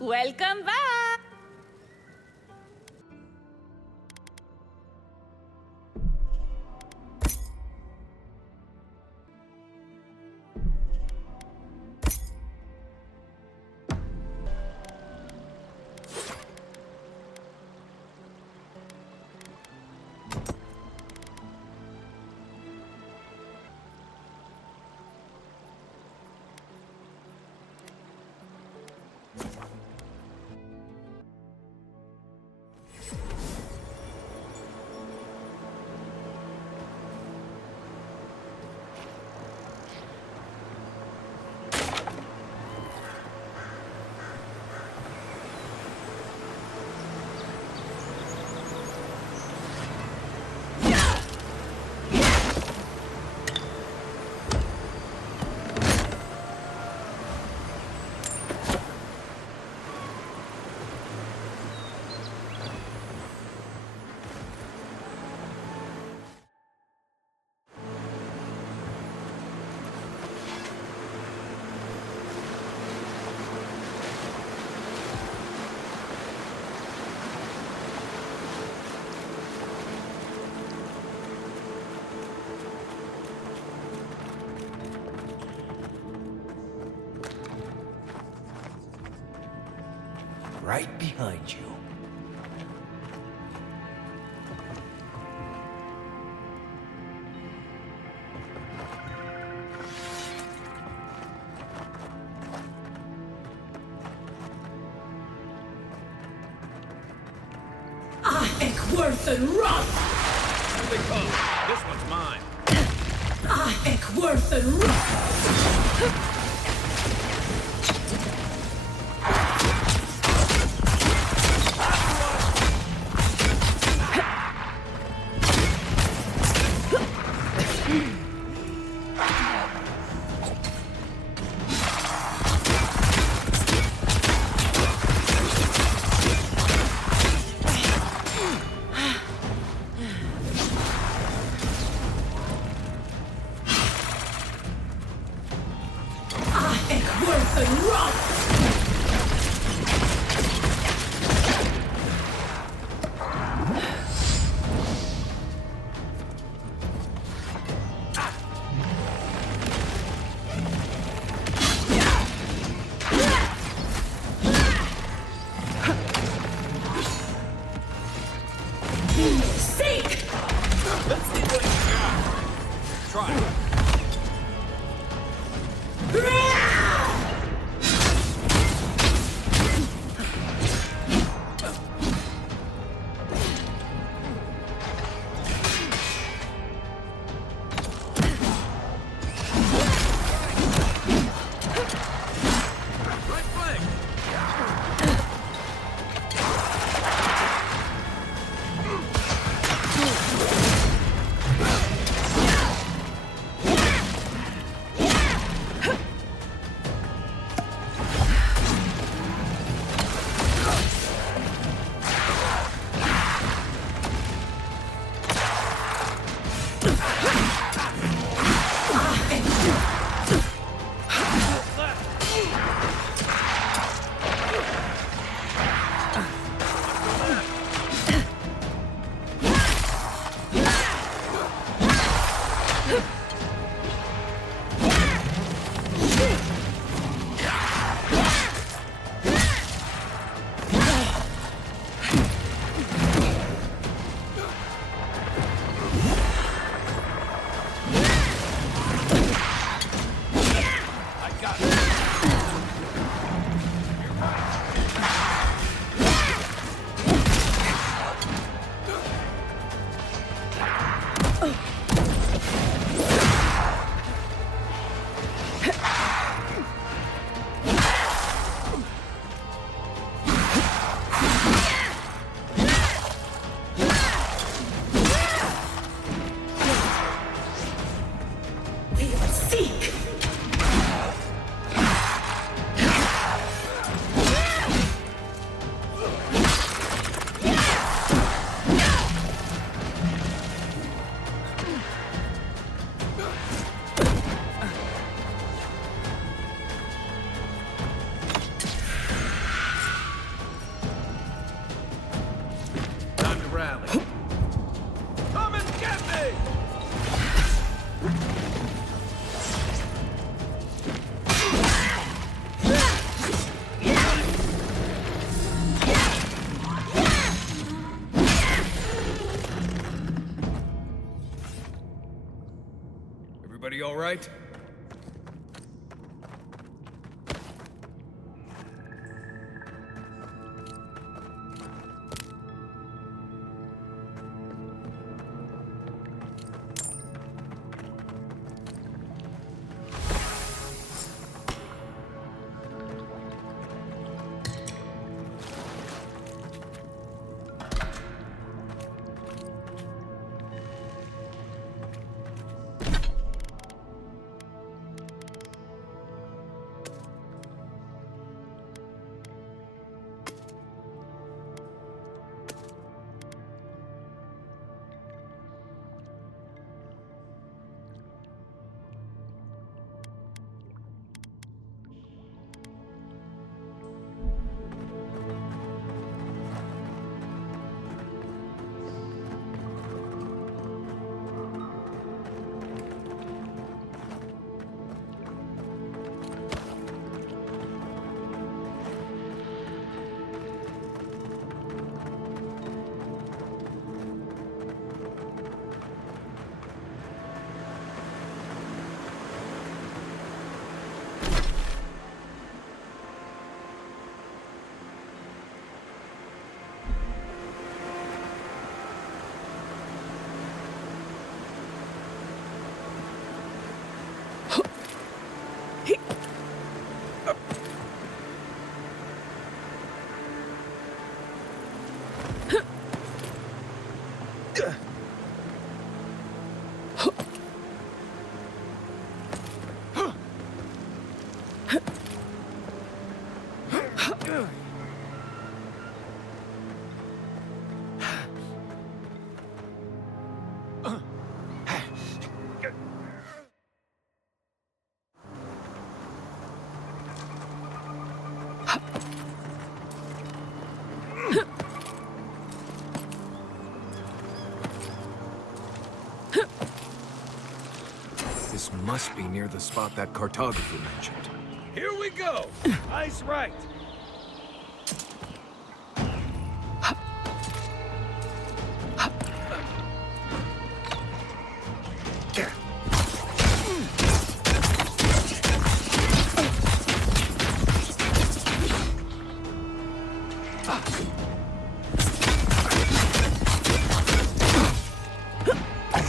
Welcome back! Right behind you. Eckworth Roth! Here they come. This one's mine. Eckworth Roth! Let's see what you got. Try. Everybody all right? This must be near the spot that cartographer mentioned. Here we go! Eyes right!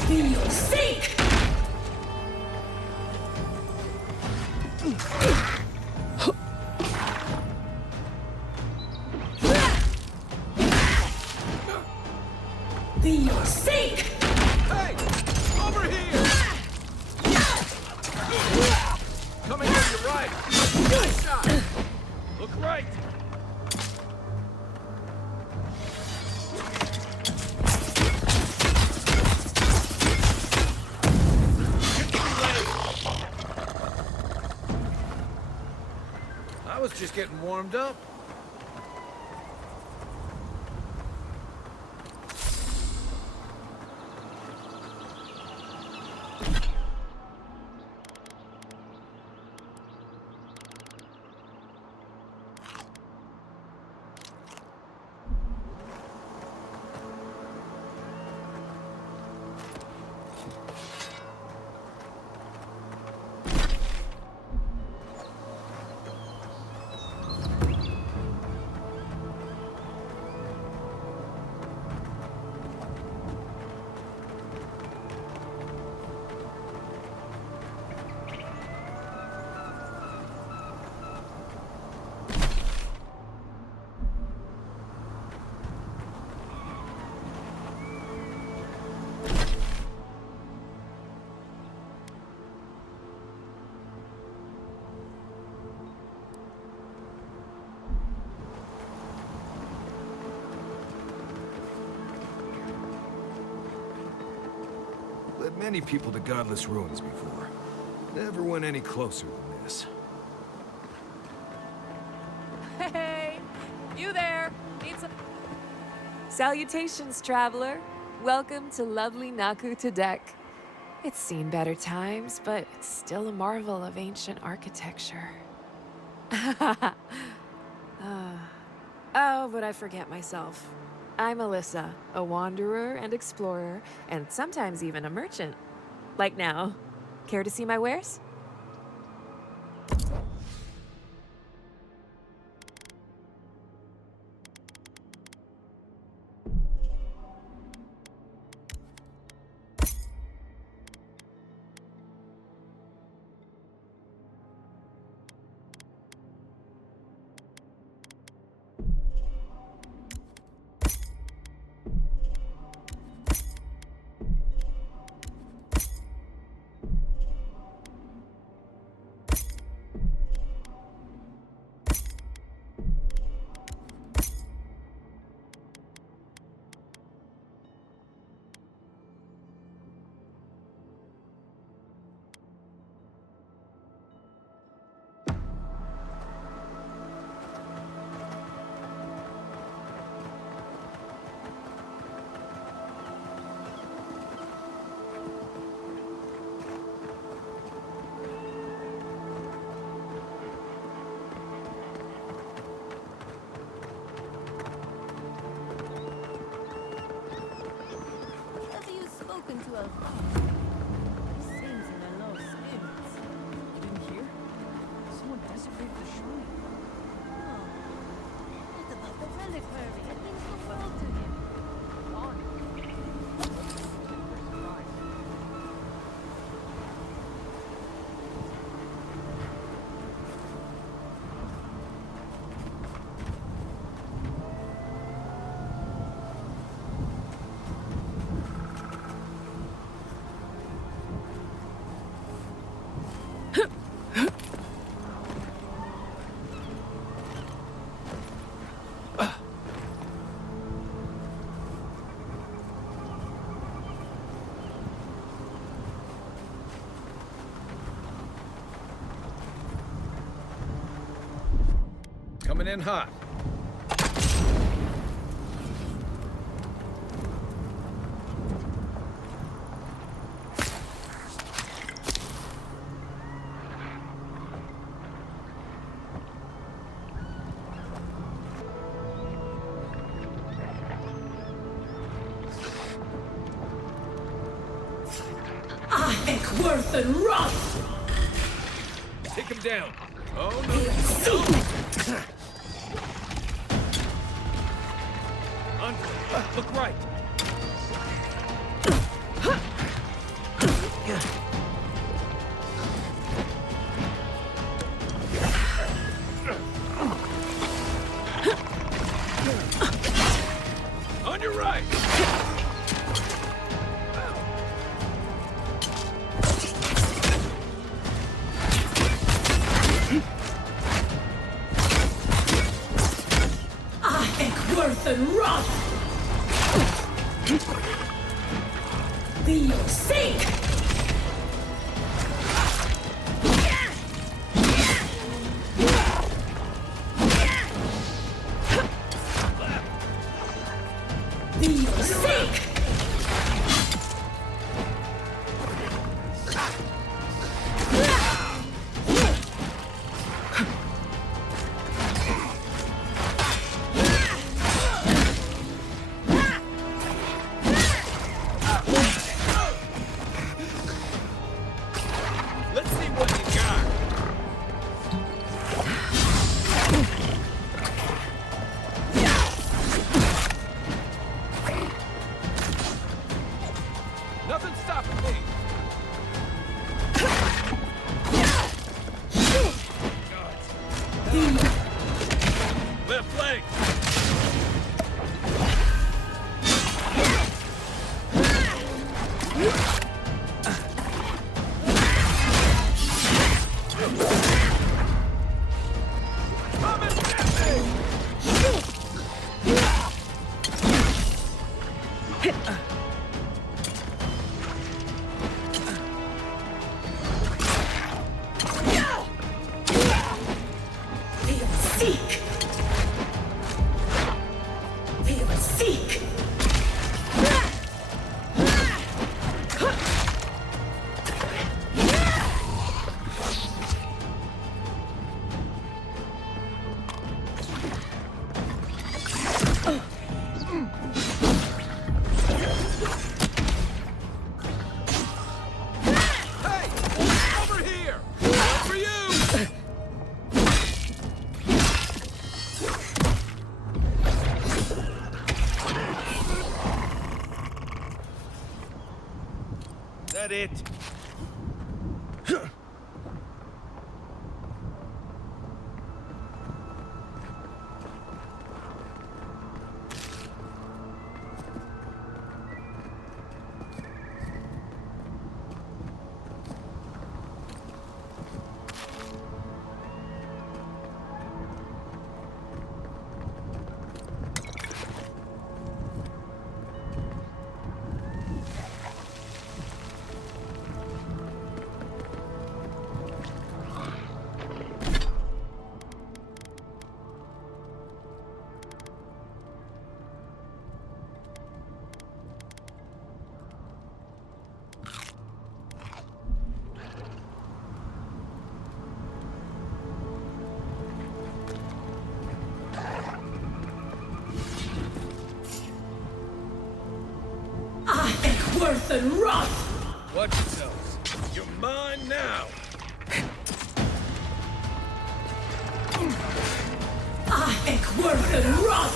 Feel sick! For your sake! Hey! Over here! Coming in your right! Good shot! Look right! I was just getting warmed up. Led many people to godless ruins before. Never went any closer than this. Hey, you there? Need some... Salutations, traveler. Welcome to lovely Naku to deck. It's seen better times, but it's still a marvel of ancient architecture. Oh, but I forget myself. I'm Alyssa, a wanderer and explorer, and sometimes even a merchant. Like now. Care to see my wares? Have you spoken to a... He seems in a low spirits. You didn't hear? Someone desecrated the shrine. Oh. What about the reliquary? It means the world to him. Gone. Surprise. Coming in hot. I think worth and wrath. Take him down. Oh, no. Look right. On your right. I think worth and wrath. Be your sake. That it? Worth and wrath! Watch yourselves. You're mine now. I think worth and wrath!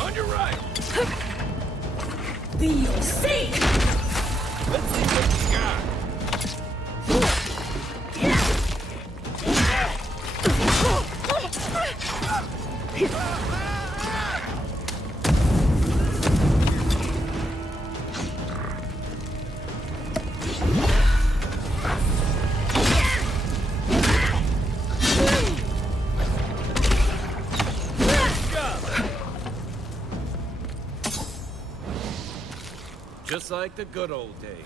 On your right. Be your sake! Let's see what you got. Just like the good old days.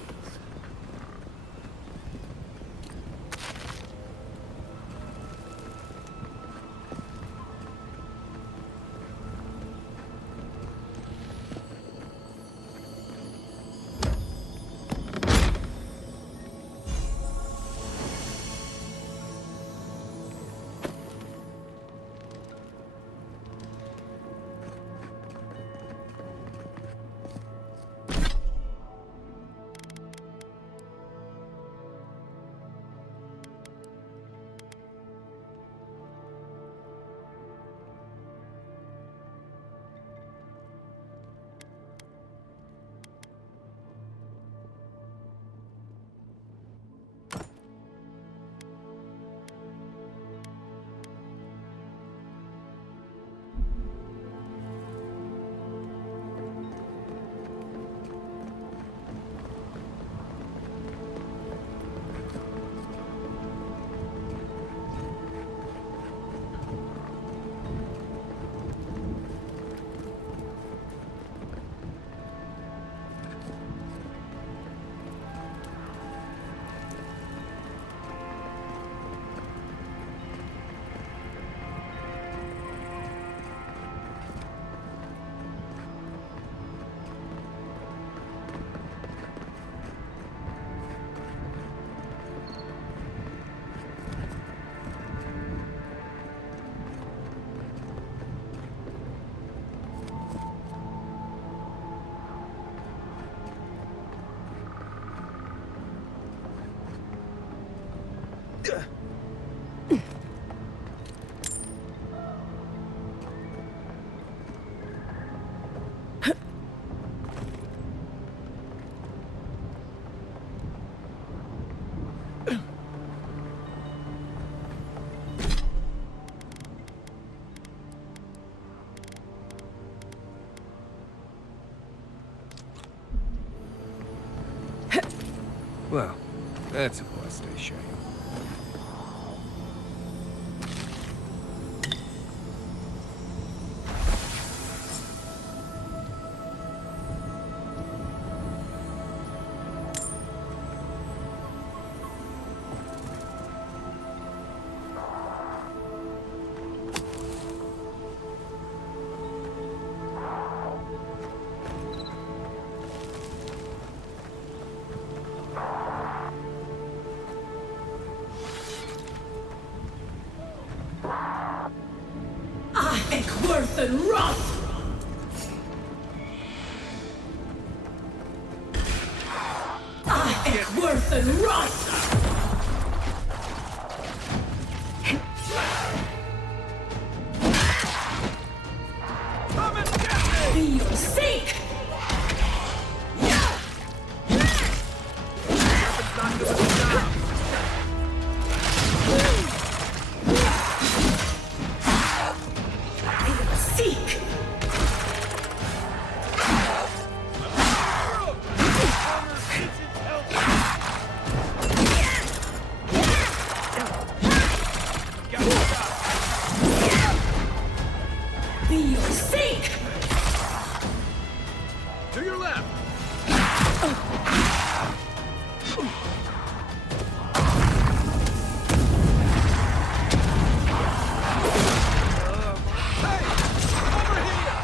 Well, that's a blessed shame. think worth and wrath! I think worth and wrath! Come and get me! Be your sake! Weapons not doing the job. Seek! Be your sake! To your left! Hey! Over here!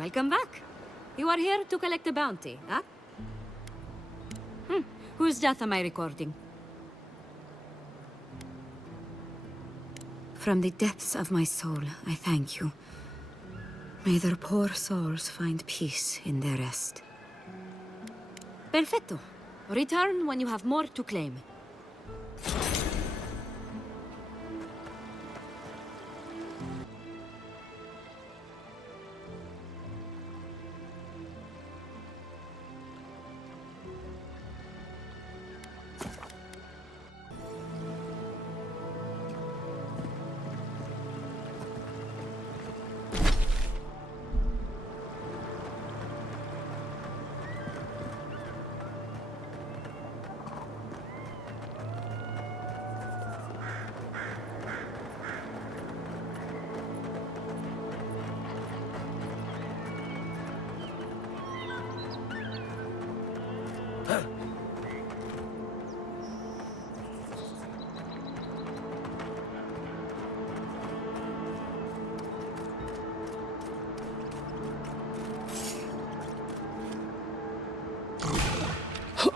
Welcome back. You are here to collect a bounty, huh? Whose death am I recording? From the depths of my soul, I thank you. May their poor souls find peace in their rest. Perfetto. Return when you have more to claim.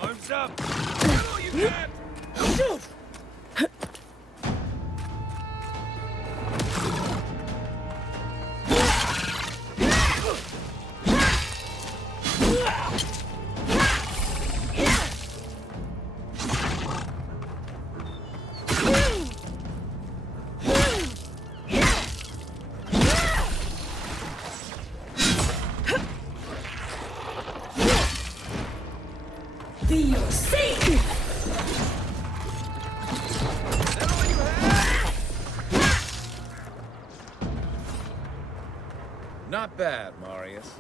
Arms up! No, you can't! Be your sake! Not bad, Marius.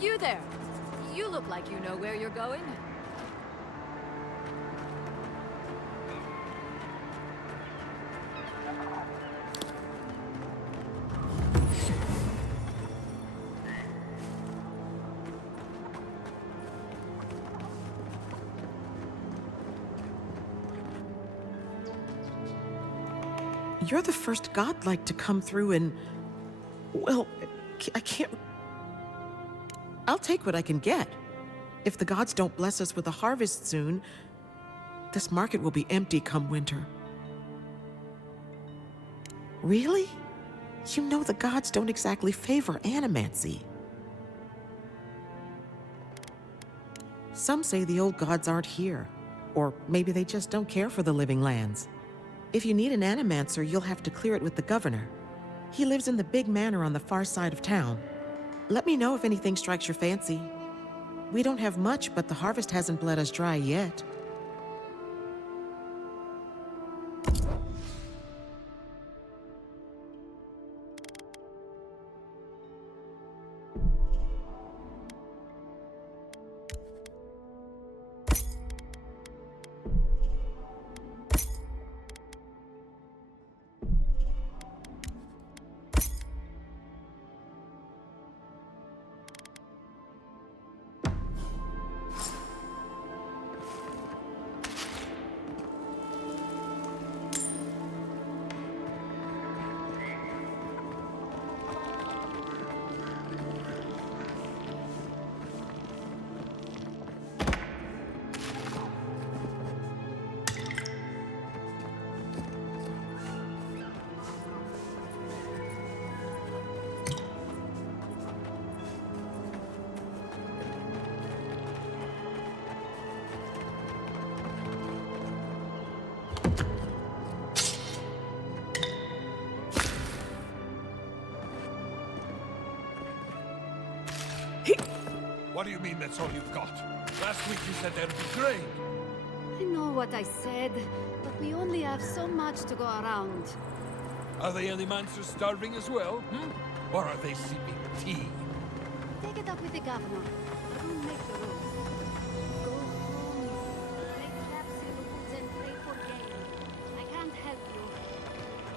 You there! You look like you know where you're going. You're the first godlike to come through and... Well, I can't... I'll take what I can get. If the gods don't bless us with a harvest soon, this market will be empty come winter. Really? You know the gods don't exactly favor animancy. Some say the old gods aren't here, or maybe they just don't care for the living lands. If you need an animancer, you'll have to clear it with the governor. He lives in the big manor on the far side of town. Let me know if anything strikes your fancy. We don't have much, but the harvest hasn't bled us dry yet. What do you mean that's all you've got? Last week you said there'd be grain. I know what I said, but we only have so much to go around. Are the monsters starving as well? Or are they sipping tea? Take it up with the governor. I don't make the rules. Go home. Play traps in the woods and pray for gain. I can't help you.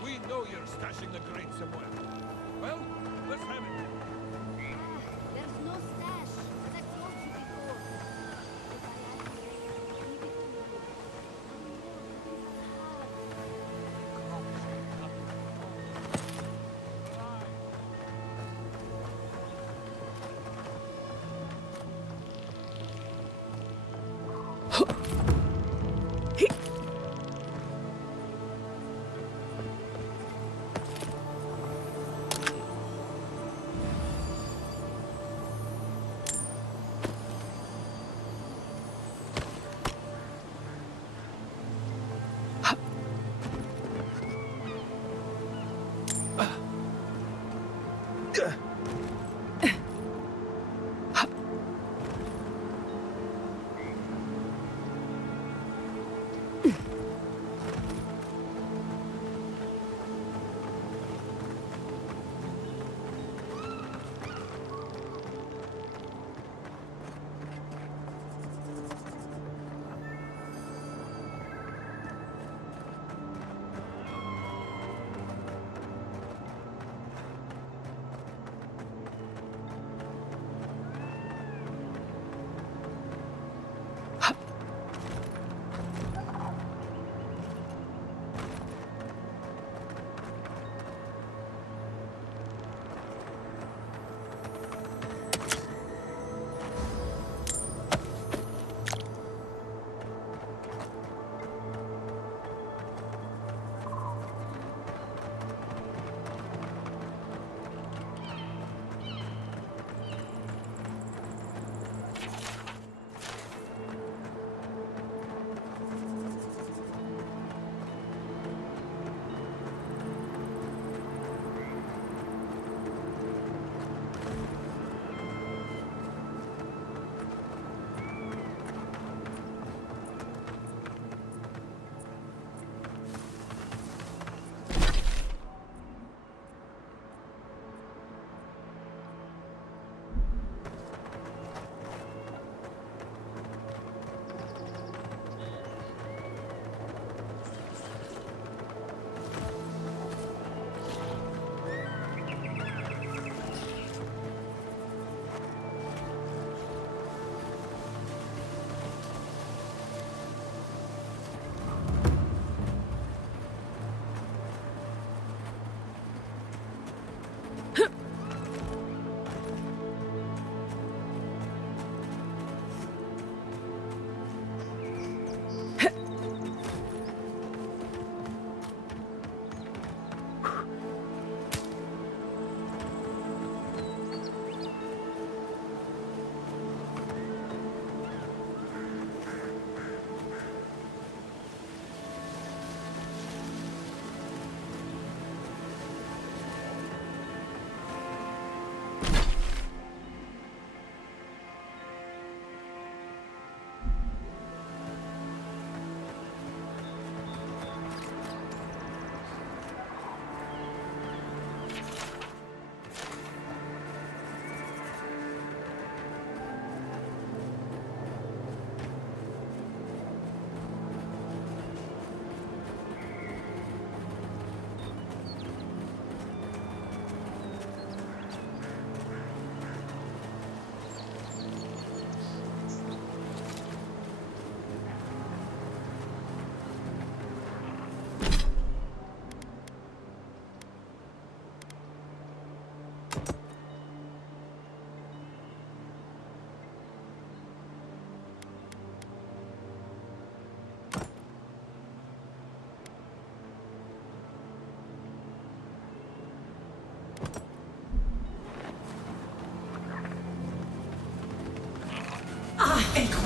We know you're stashing the grain somewhere. Well, let's have it. There's no stash, as I told you before. If I ask you, I'll give it to you.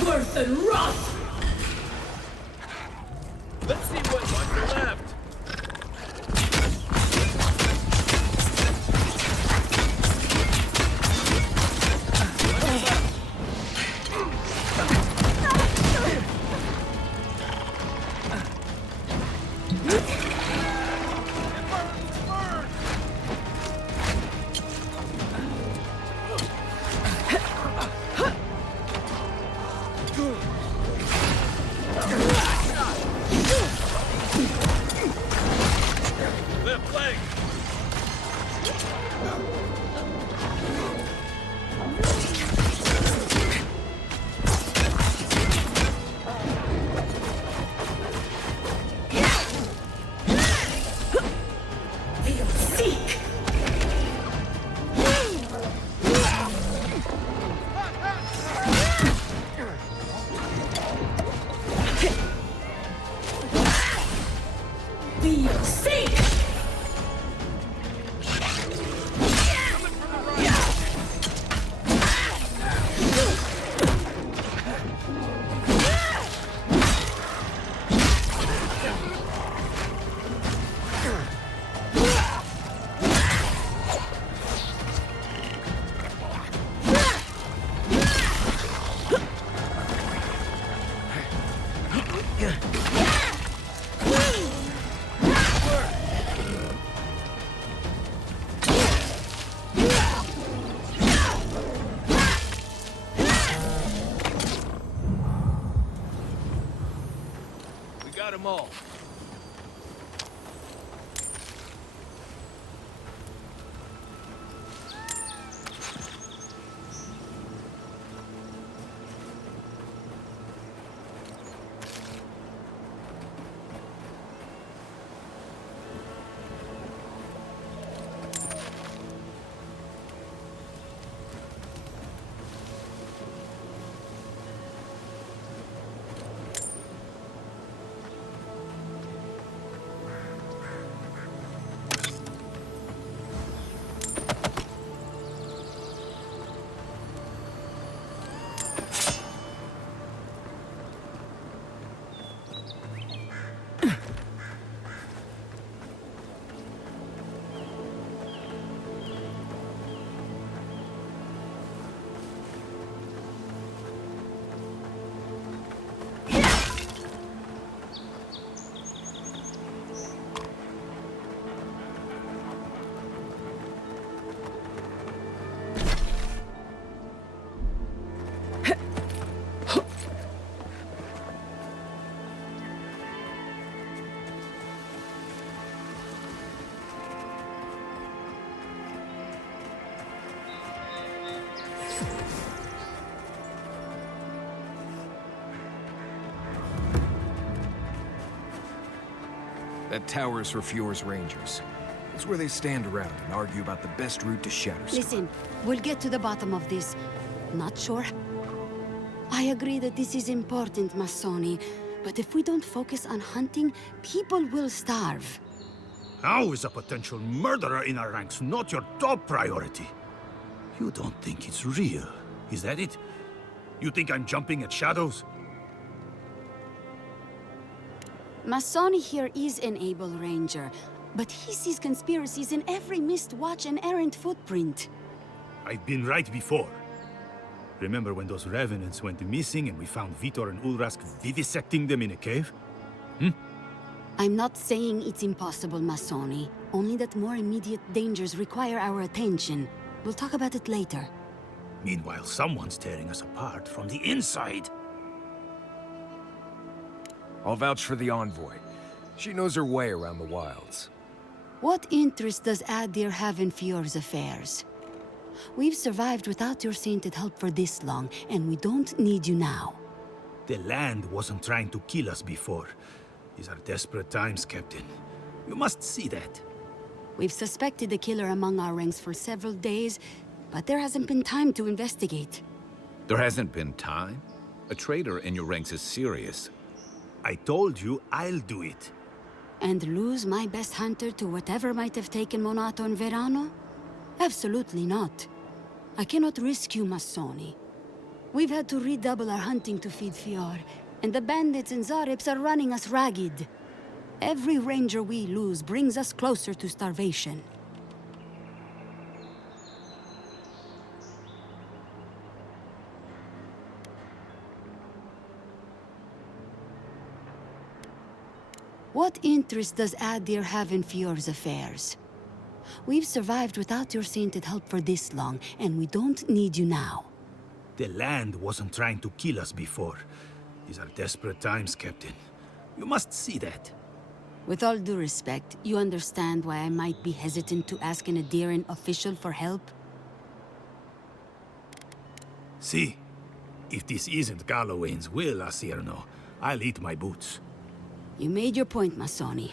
Worth and rot! Let's see what's left. them all. That tower's for Fjord's Rangers. It's where they stand around and argue about the best route to Shatterstorm. Listen, we'll get to the bottom of this. Not sure. I agree that this is important, Massoni. But if we don't focus on hunting, people will starve. How is a potential murderer in our ranks not your top priority? You don't think it's real, is that it? You think I'm jumping at shadows? Massoni here is an able ranger, but he sees conspiracies in every missed watch and errant footprint. I've been right before. Remember when those revenants went missing and we found Vitor and Ulrask vivisecting them in a cave? I'm not saying it's impossible, Massoni. Only that more immediate dangers require our attention. We'll talk about it later. Meanwhile, someone's tearing us apart from the inside. I'll vouch for the envoy. She knows her way around the wilds. What interest does Adir have in Fjord's affairs? We've survived without your sainted help for this long, and we don't need you now. The land wasn't trying to kill us before. These are desperate times, Captain. You must see that. We've suspected the killer among our ranks for several days, but there hasn't been time to investigate. There hasn't been time? A traitor in your ranks is serious. I told you I'll do it. And lose my best hunter to whatever might have taken Monato and Verano? Absolutely not. I cannot risk you, Massoni. We've had to redouble our hunting to feed Fjord, and the bandits and Zarips are running us ragged. Every ranger we lose brings us closer to starvation. What interest does Adir have in Fjord's affairs? We've survived without your sainted help for this long, and we don't need you now. The land wasn't trying to kill us before. These are desperate times, Captain. You must see that. With all due respect, you understand why I might be hesitant to ask an Adiran official for help? See, if this isn't Galloway's will, Asierno, I'll eat my boots. You made your point, Massoni.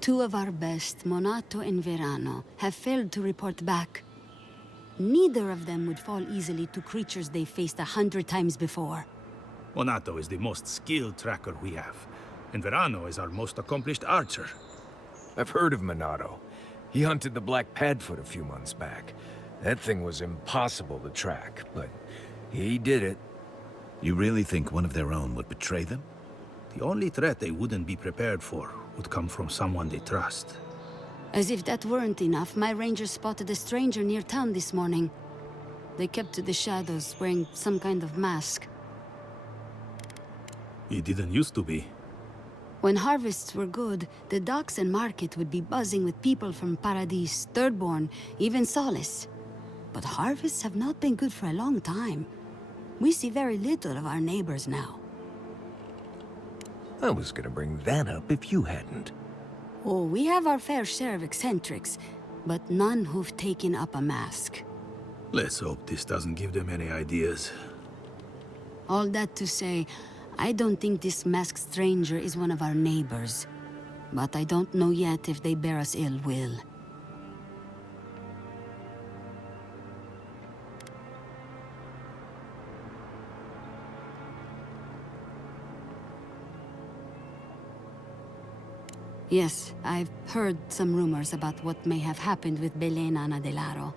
Two of our best, Monato and Verano, have failed to report back. Neither of them would fall easily to creatures they faced 100 times before. Monato is the most skilled tracker we have, and Verano is our most accomplished archer. I've heard of Monato. He hunted the Black Padfoot a few months back. That thing was impossible to track, but he did it. You really think one of their own would betray them? The only threat they wouldn't be prepared for would come from someone they trust. As if that weren't enough, my rangers spotted a stranger near town this morning. They kept to the shadows, wearing some kind of mask. It didn't used to be. When harvests were good, the docks and market would be buzzing with people from Paradis, Thirdborn, even Solace. But harvests have not been good for a long time. We see very little of our neighbors now. I was gonna bring that up if you hadn't. Oh, we have our fair share of eccentrics, but none who've taken up a mask. Let's hope this doesn't give them any ideas. All that to say, I don't think this masked stranger is one of our neighbors. But I don't know yet if they bear us ill will. Yes, I've heard some rumors about what may have happened with Belena and Adelaro.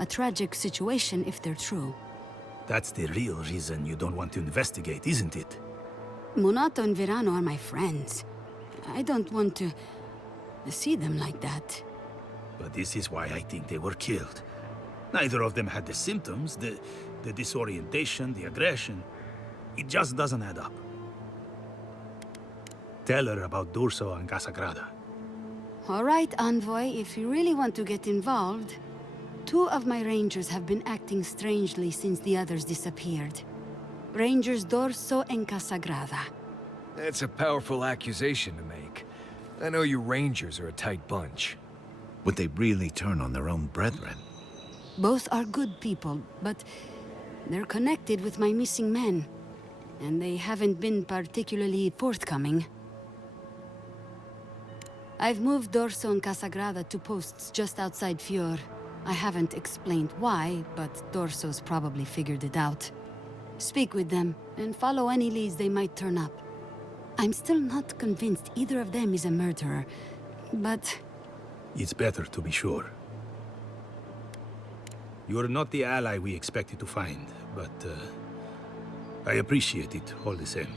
A tragic situation if they're true. That's the real reason you don't want to investigate, isn't it? Monato and Verano are my friends. I don't want to see them like that. But this is why I think they were killed. Neither of them had the symptoms, the disorientation, the aggression. It just doesn't add up. Tell her about Durso and Casagrada. All right, Envoy, if you really want to get involved. 2 of my rangers have been acting strangely since the others disappeared. Rangers Dorso and Casagrada. That's a powerful accusation to make. I know you Rangers are a tight bunch. Would they really turn on their own brethren? Both are good people, but they're connected with my missing men. And they haven't been particularly forthcoming. I've moved Dorso and Casagrada to posts just outside Fior. I haven't explained why, but Dorso's probably figured it out. Speak with them, and follow any leads they might turn up. I'm still not convinced either of them is a murderer, but... It's better to be sure. You're not the ally we expected to find, but I appreciate it all the same.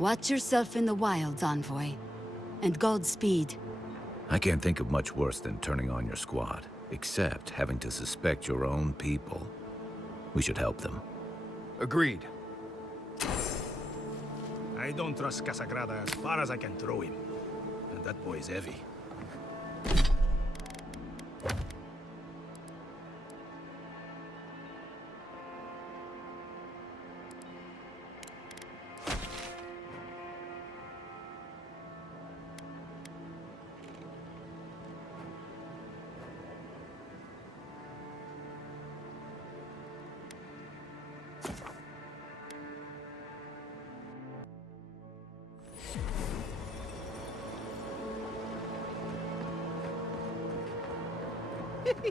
Watch yourself in the wilds, Envoy. And Godspeed. I can't think of much worse than turning on your squad, except having to suspect your own people. We should help them. Agreed. I don't trust Casagrada as far as I can throw him. And that boy is heavy.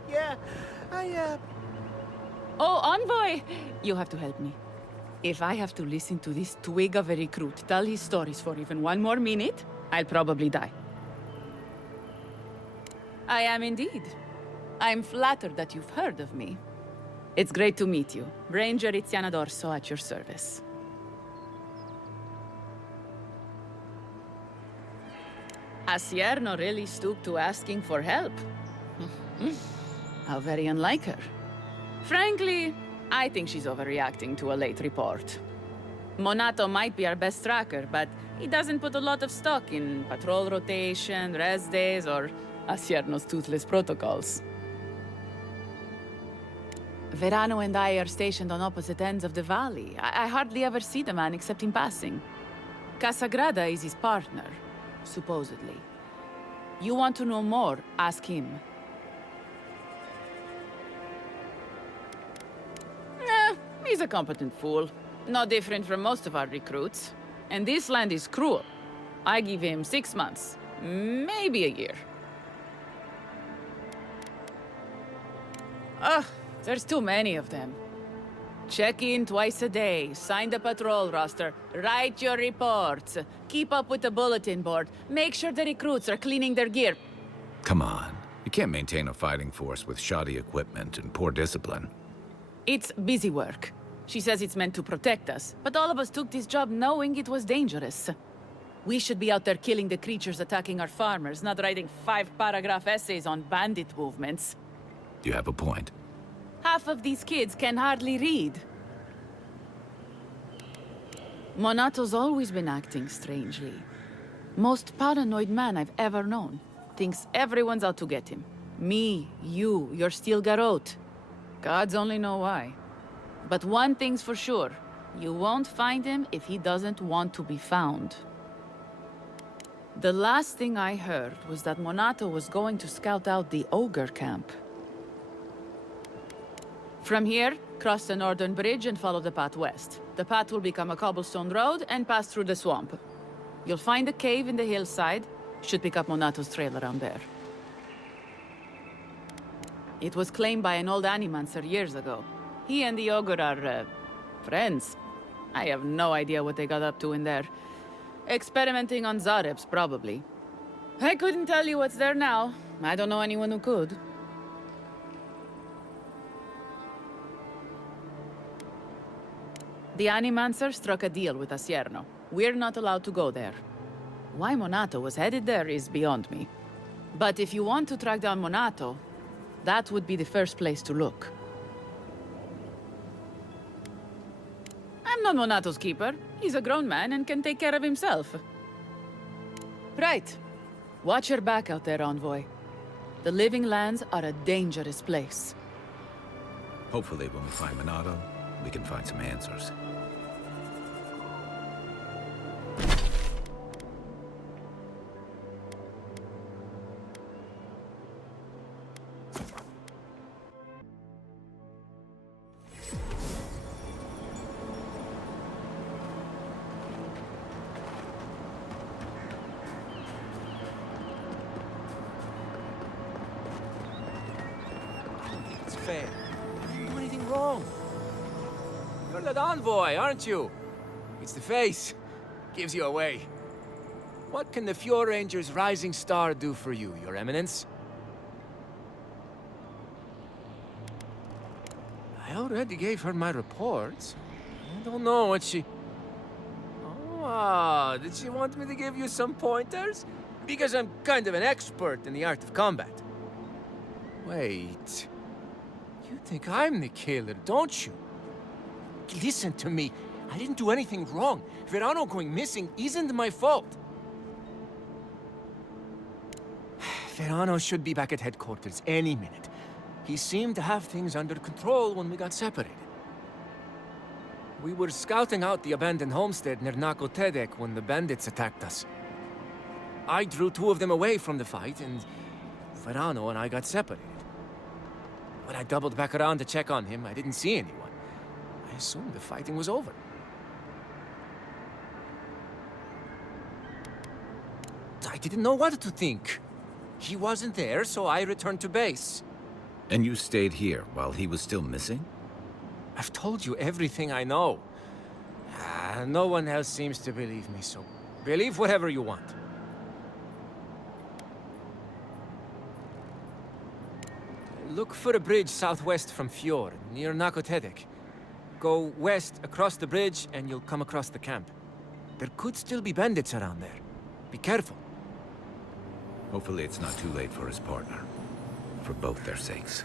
Yeah, Oh, Envoy! You have to help me. If I have to listen to this twig of a recruit tell his stories for even 1 more minute, I'll probably die. I am indeed. I'm flattered that you've heard of me. It's great to meet you. Ranger Iziana Dorso at your service. Asierno really stooped to asking for help. How very unlike her. Frankly, I think she's overreacting to a late report. Monato might be our best tracker, but he doesn't put a lot of stock in patrol rotation, rest days, or Asierno's toothless protocols. Verano and I are stationed on opposite ends of the valley. I hardly ever see the man except in passing. Casagrada is his partner, supposedly. You want to know more, ask him. He's a competent fool. No different from most of our recruits. And this land is cruel. I give him 6 months. Maybe a year. Ugh, there's too many of them. Check in twice a day, sign the patrol roster, write your reports, keep up with the bulletin board, make sure the recruits are cleaning their gear. Come on. You can't maintain a fighting force with shoddy equipment and poor discipline. It's busy work. She says it's meant to protect us, but all of us took this job knowing it was dangerous. We should be out there killing the creatures attacking our farmers, not writing 5-paragraph essays on bandit movements. You have a point. Half of these kids can hardly read. Monato's always been acting strangely. Most paranoid man I've ever known. Thinks everyone's out to get him. Me, you, your steel garrote. Gods only know why. But one thing's for sure. You won't find him if he doesn't want to be found. The last thing I heard was that Monato was going to scout out the ogre camp. From here, cross the northern bridge and follow the path west. The path will become a cobblestone road and pass through the swamp. You'll find a cave in the hillside. Should pick up Monato's trail around there. It was claimed by an old animancer years ago. He and the ogre are, friends. I have no idea what they got up to in there. Experimenting on Zarebs, probably. I couldn't tell you what's there now. I don't know anyone who could. The Animancer struck a deal with Asierno. We're not allowed to go there. Why Monato was headed there is beyond me. But if you want to track down Monato, that would be the first place to look. I'm not Monato's keeper. He's a grown man and can take care of himself. Right. Watch your back out there, Envoy. The Living Lands are a dangerous place. Hopefully when we find Monato, we can find some answers. Fair. You didn't do anything wrong. You're that envoy, aren't you? It's the face. Gives you away. What can the Fjord Ranger's rising star do for you, Your Eminence? I already gave her my reports. I don't know what she... Oh, did she want me to give you some pointers? Because I'm kind of an expert in the art of combat. Wait... You think I'm the killer, don't you? Listen to me. I didn't do anything wrong. Verano going missing isn't my fault. Verano should be back at headquarters any minute. He seemed to have things under control when we got separated. We were scouting out the abandoned homestead near Nakotedek when the bandits attacked us. I drew two of them away from the fight, and Verano and I got separated. When I doubled back around to check on him, I didn't see anyone. I assumed the fighting was over. I didn't know what to think. He wasn't there, so I returned to base. And you stayed here while he was still missing? I've told you everything I know. No one else seems to believe me, so believe whatever you want. Look for a bridge southwest from Fjord, near Nakotedek. Go west across the bridge and you'll come across the camp. There could still be bandits around there. Be careful. Hopefully it's not too late for his partner. For both their sakes.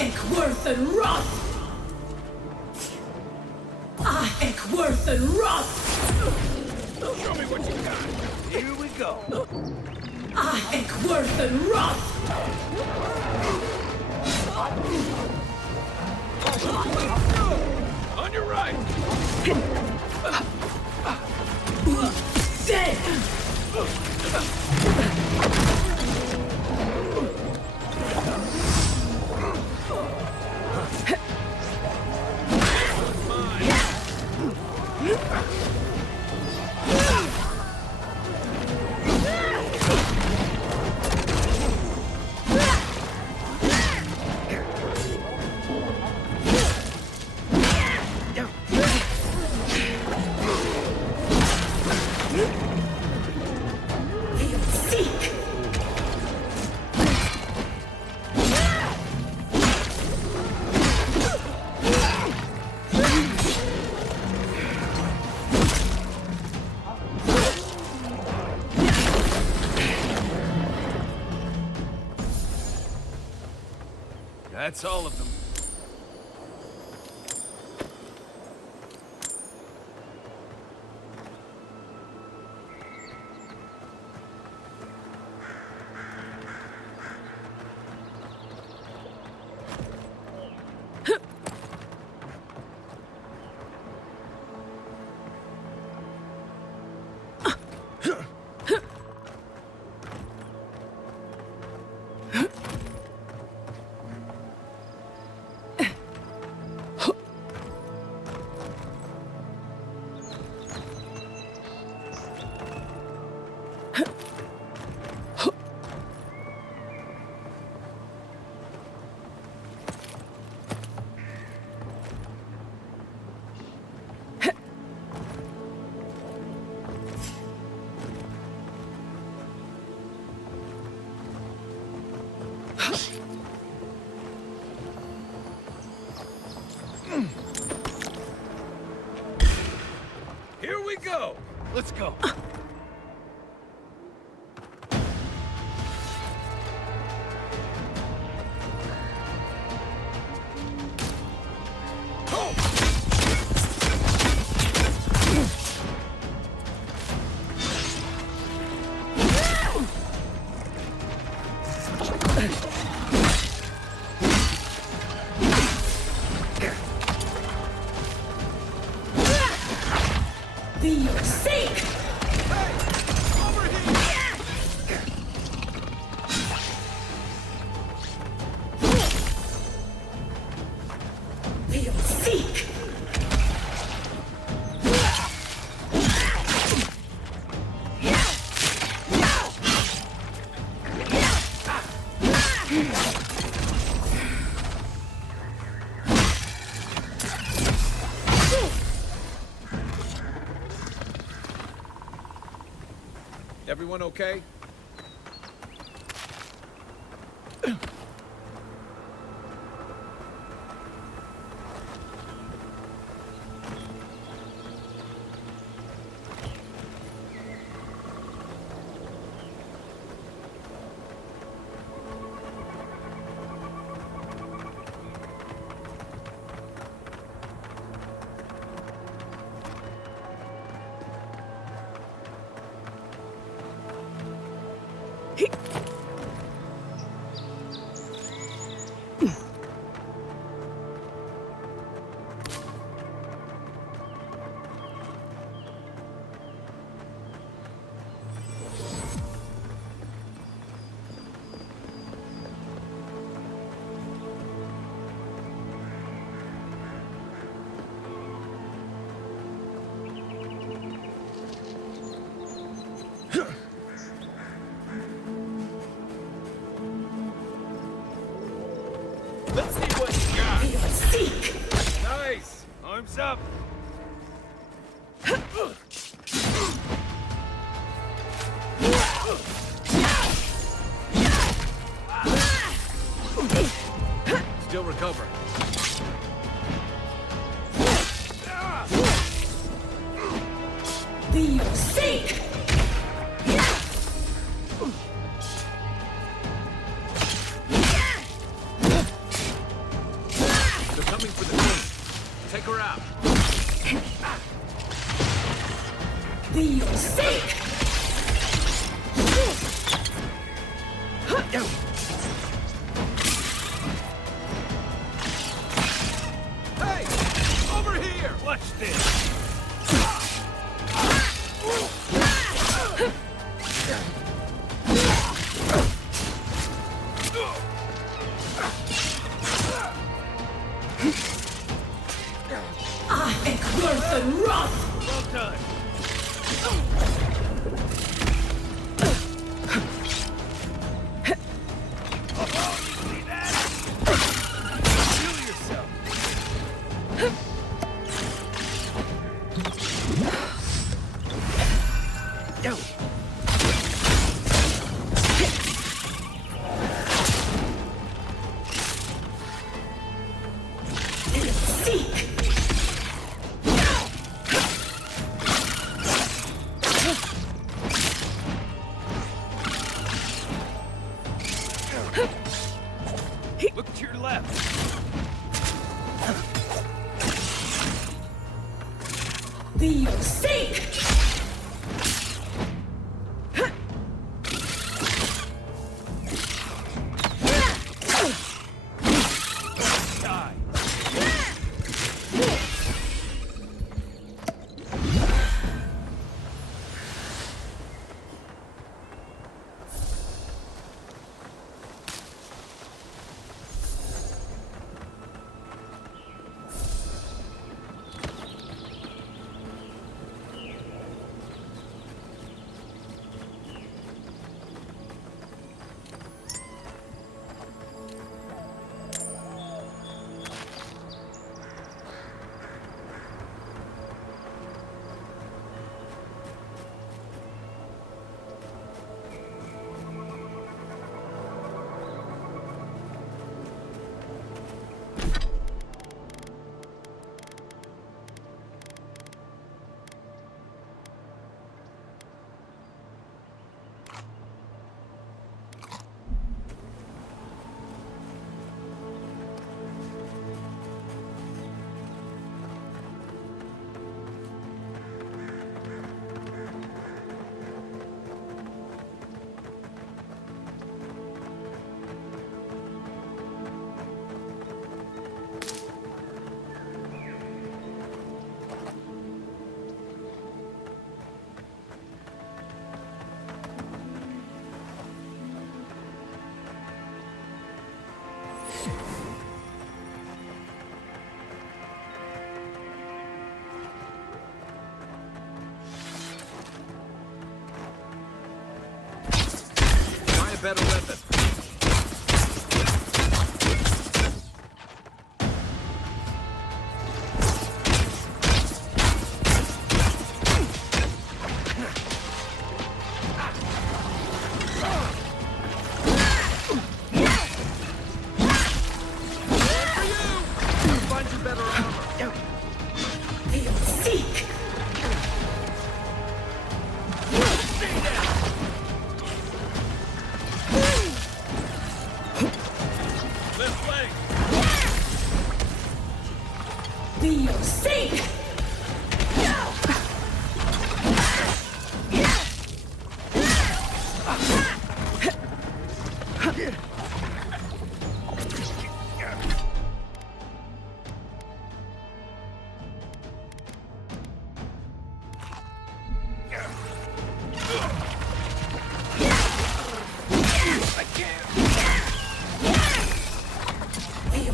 Worth and Roth! Worth and Roth! Show me what you got. Here we go. Worth and Roth! On your right. Dead! That's all of them. Here we go. Let's go. Everyone okay? Let's see what you got. Seek! Nice. Arms up. Still recovering. Leo, seek! Be sick! Hey! Over here! Watch this! Worth and wrath! Well done! Look to your left. Be sick! Better weapon. Find you better armor. Seek! Be sick!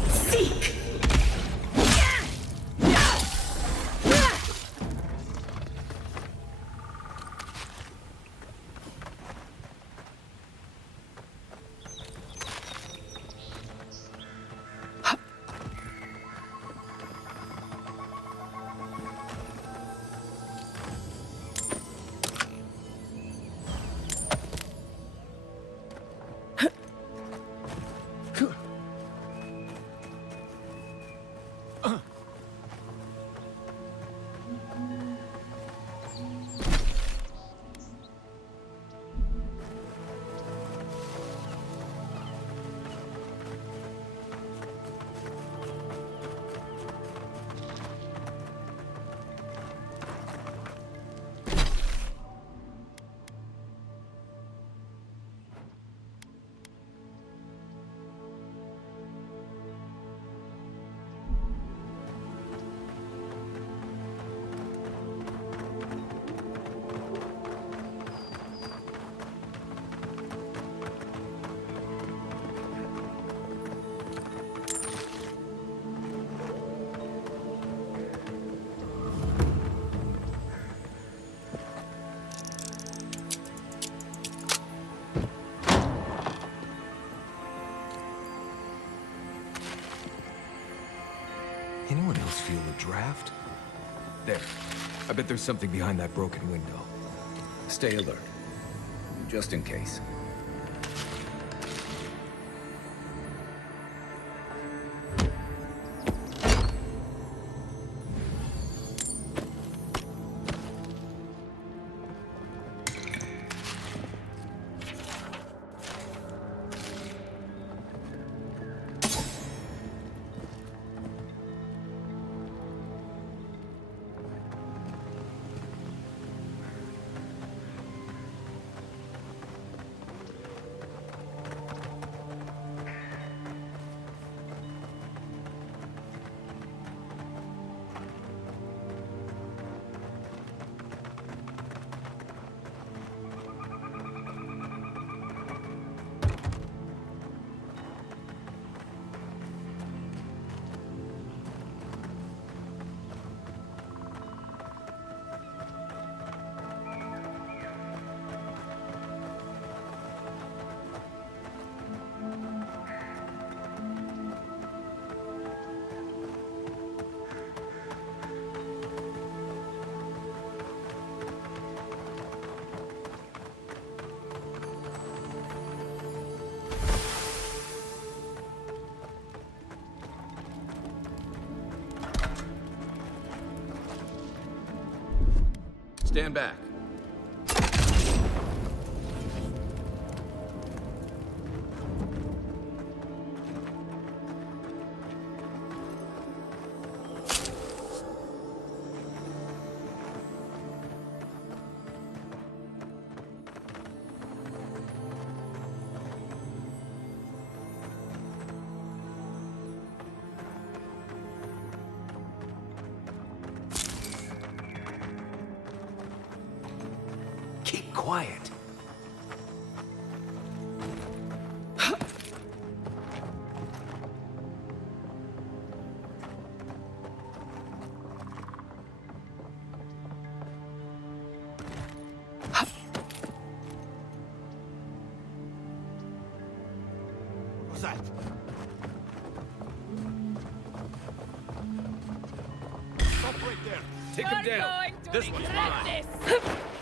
Seek! feel a draft? There. I bet there's something behind that broken window. Stay alert. Just in case. Stand back. Keep quiet. What's that? Stop right there. Take him down. This one's mine.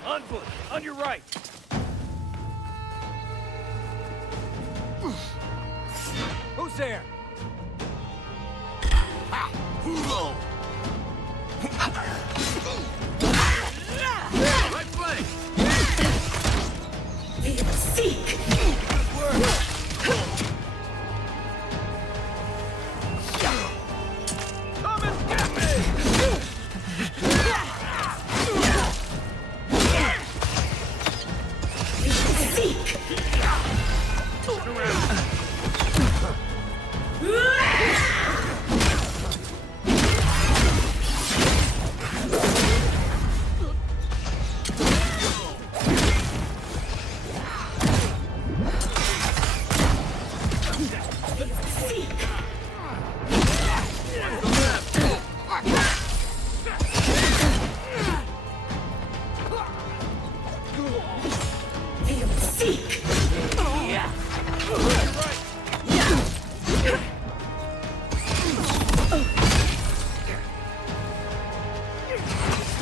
On foot. On your right. Who's there? Right flank. Seek! Good work. Come and get me! Seek! Turn around.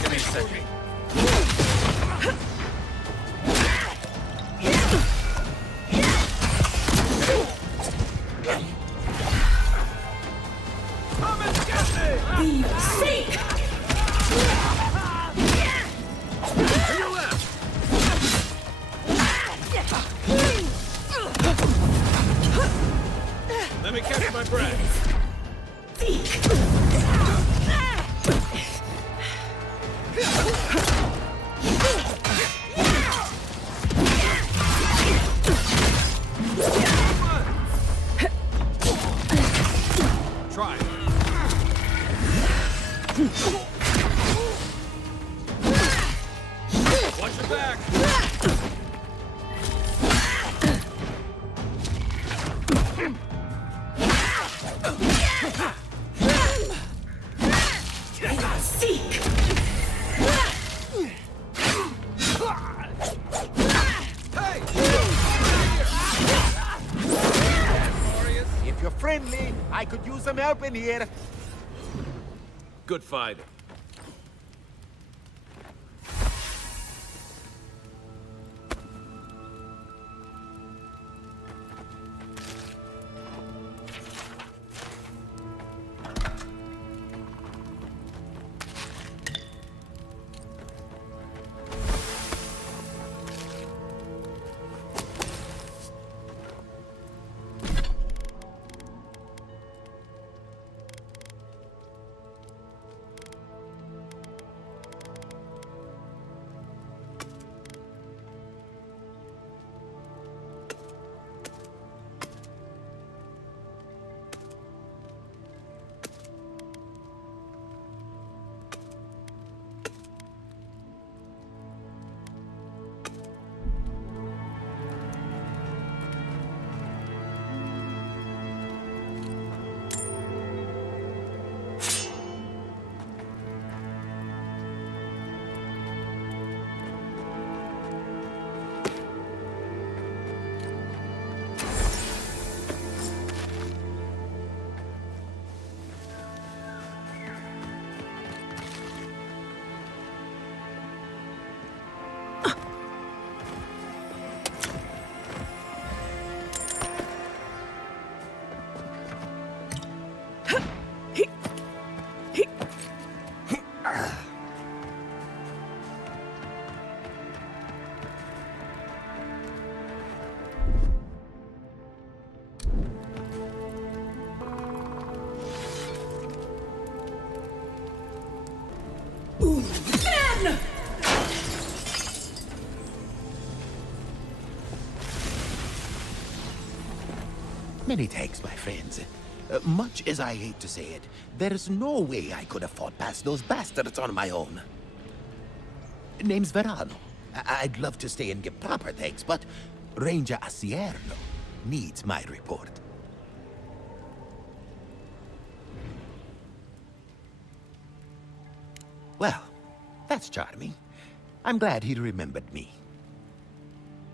Give me a second. Come and get me! Seek! To your left. Let me catch my breath. Try it. Watch your back. Seek! Hey! If you're friendly, I could use some help in here. Good fighting. Many thanks, my friends. Much as I hate to say it, there's no way I could have fought past those bastards on my own. Name's Verano. I'd love to stay and give proper thanks, but Ranger Acierno needs my report. Well, that's charming. I'm glad he remembered me.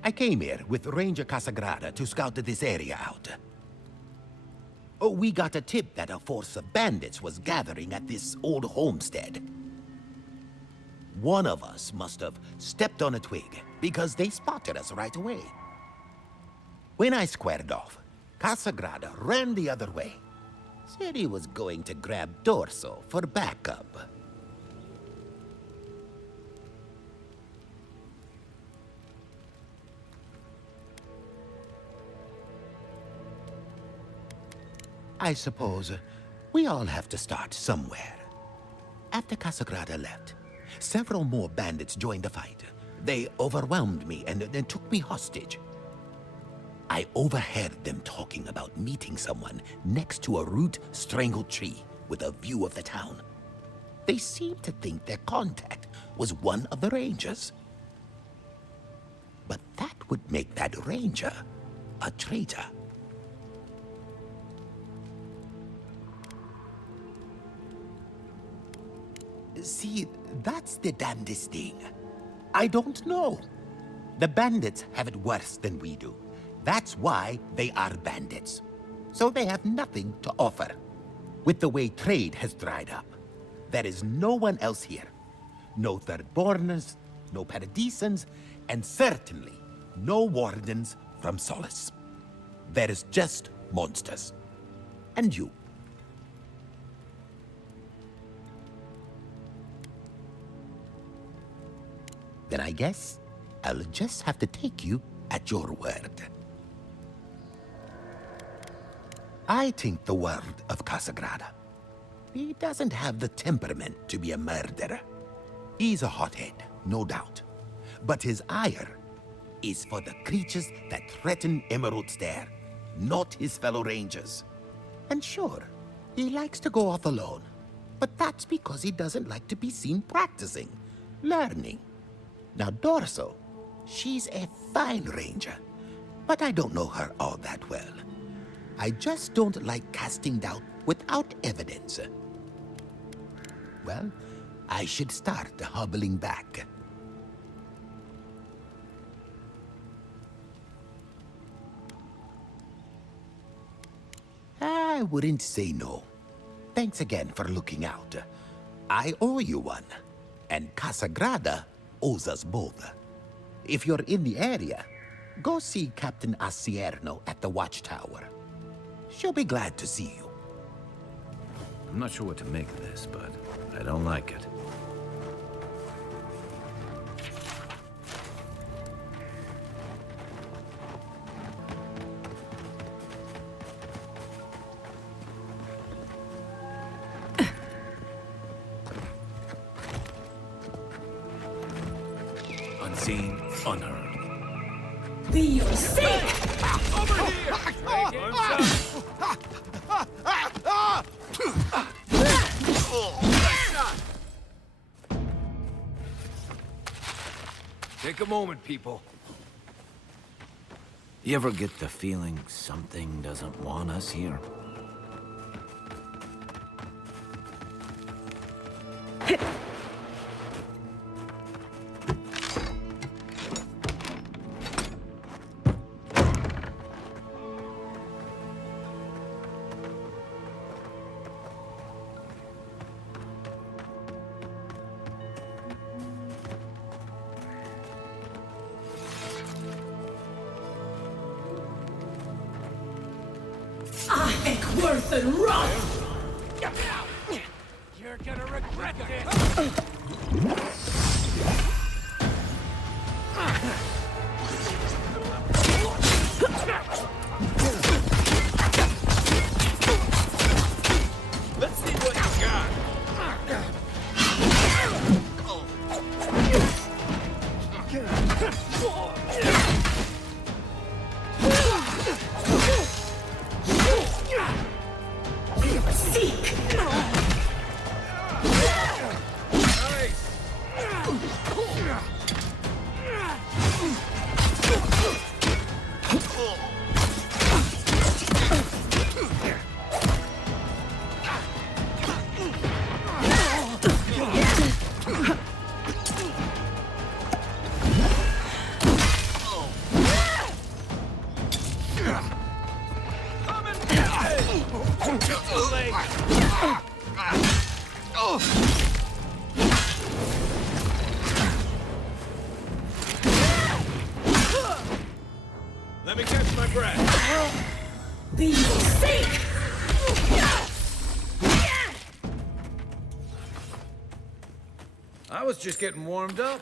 I came here with Ranger Casagrada to scout this area out. Oh, we got a tip that a force of bandits was gathering at this old homestead. One of us must have stepped on a twig, because they spotted us right away. When I squared off, Casagrada ran the other way. Said he was going to grab Dorso for backup. I suppose we all have to start somewhere. After Casagrada left, several more bandits joined the fight. They overwhelmed me and took me hostage. I overheard them talking about meeting someone next to a root-strangled tree with a view of the town. They seemed to think their contact was one of the rangers. But that would make that ranger a traitor. See, that's the damnedest thing. I don't know. The bandits have it worse than we do. That's why they are bandits. So they have nothing to offer. With the way trade has dried up, there is no one else here. No Thirdborners, no Paradisans, and certainly no wardens from Solace. There is just monsters. And you. Then I guess I'll just have to take you at your word. I think the word of Casagrada. He doesn't have the temperament to be a murderer. He's a hothead, no doubt. But his ire is for the creatures that threaten Emerald Stair, not his fellow rangers. And sure, he likes to go off alone. But that's because he doesn't like to be seen practicing, learning. Now, Dorso, she's a fine ranger, but I don't know her all that well. I just don't like casting doubt without evidence. Well, I should start hobbling back. I wouldn't say no. Thanks again for looking out. I owe you one, and Casagrada owes us both. If you're in the area, go see Captain Asierno at the watchtower. She'll be glad to see you. I'm not sure what to make of this, but I don't like it. Unseen, unheard. Be your sick! Over here! Take a moment, people. You ever get the feeling something doesn't want us here? Worth and rot! You're gonna regret this! Let's see what you got! Seek! Let me catch my breath. Be safe! I was just getting warmed up.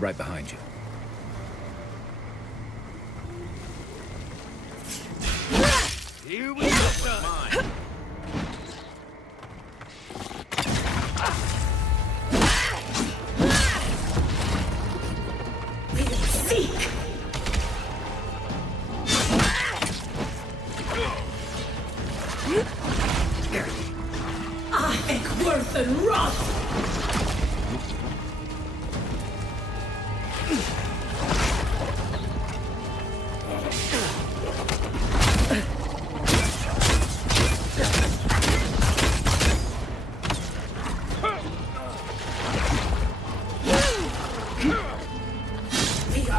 Right behind you. Here we go, mine. Seek! Ahek worth and wrath!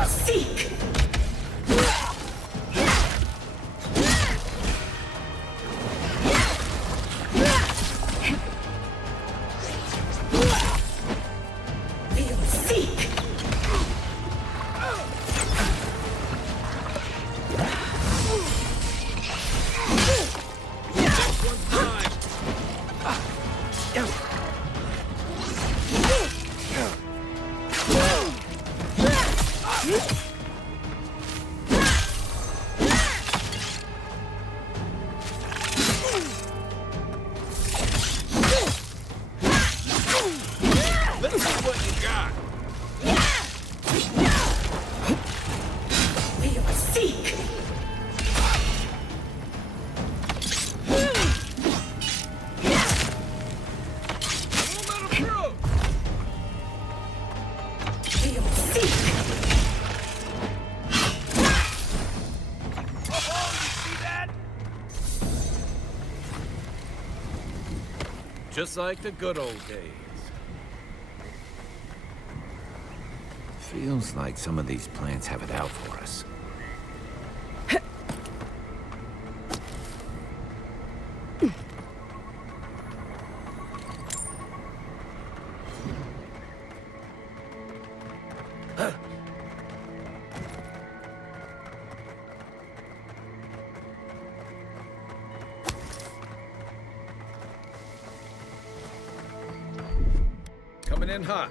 Seek! Seek! Let's see what you got. Seek! Just like the good old days. Feels like some of these plants have it out for us. Coming in hot.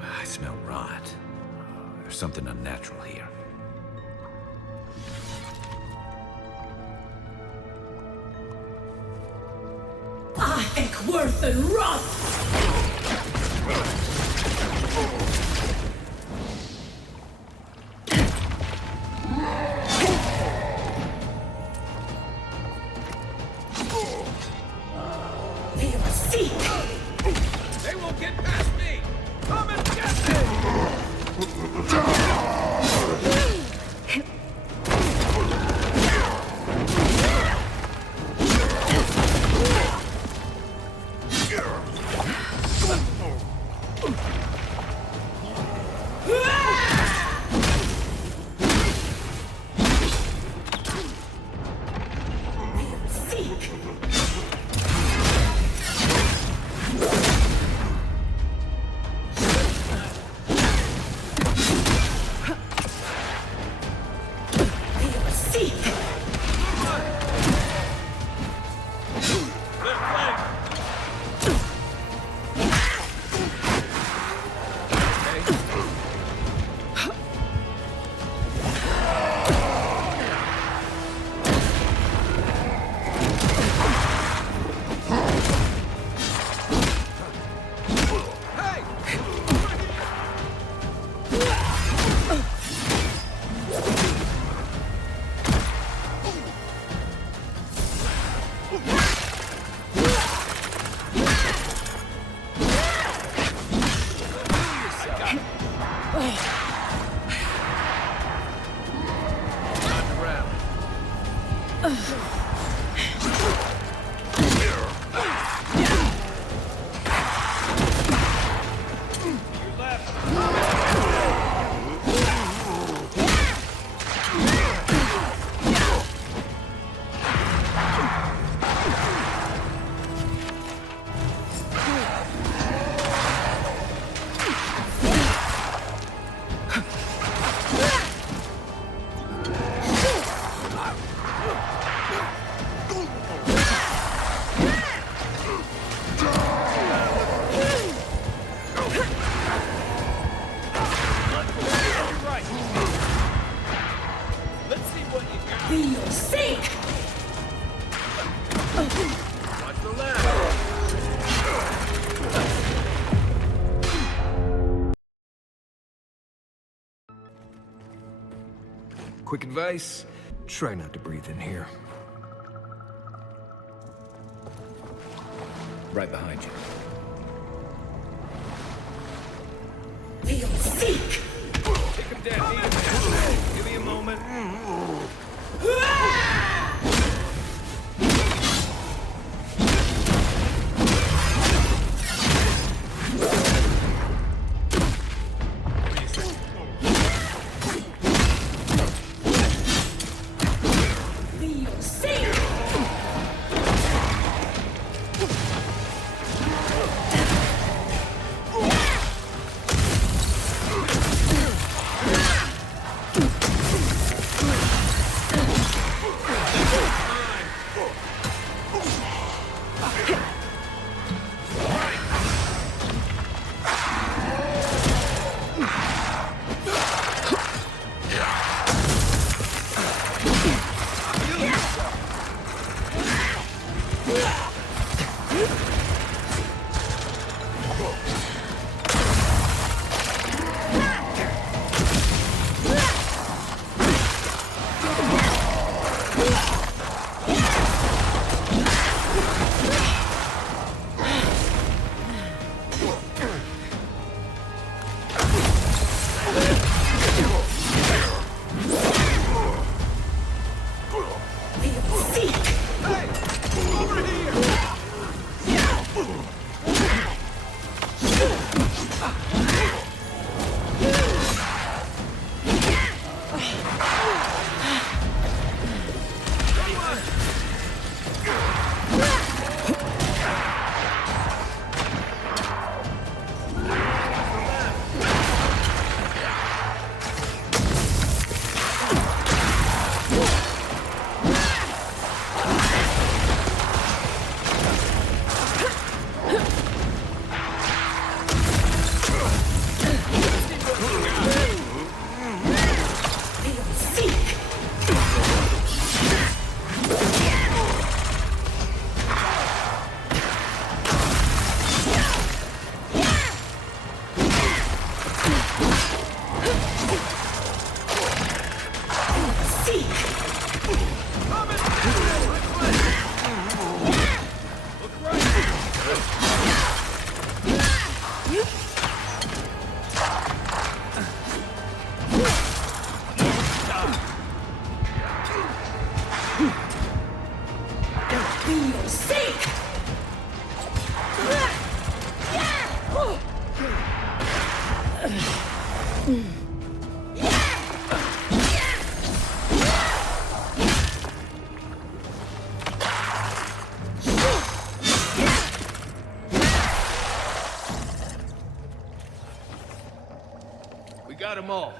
I smell rot. There's something unnatural here. Worth and Roth! They won't get past me! Come and get Quick advice, try not to breathe in here. Right behind you. Take him down, need him. Give me a moment. We got them all.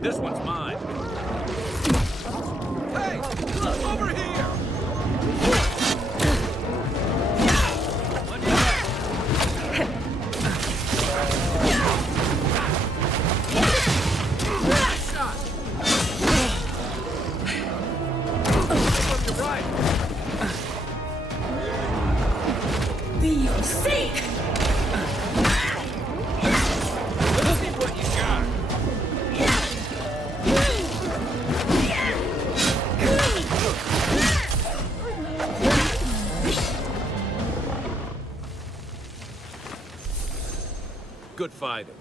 This one's mine. Hey! Over here! On your left. Shot! On your right. Be your sake! Let's see what you got. Good fighting.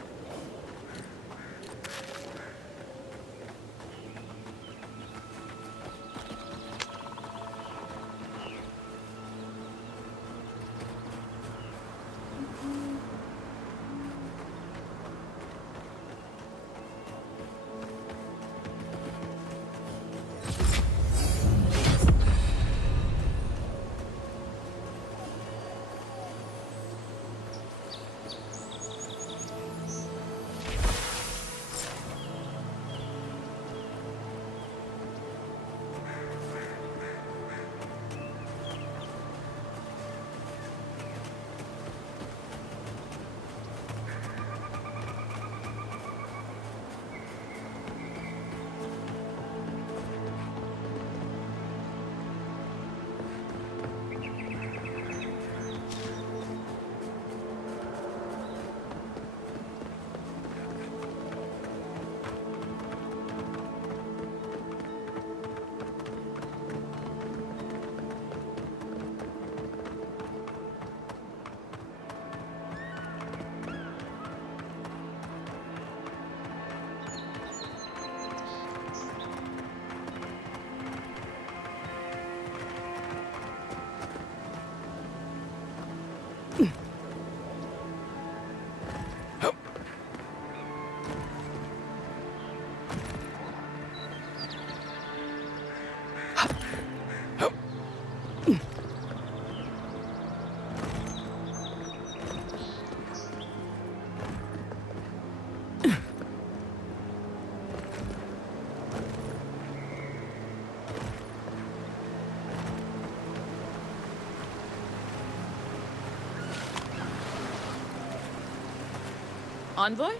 Envoy?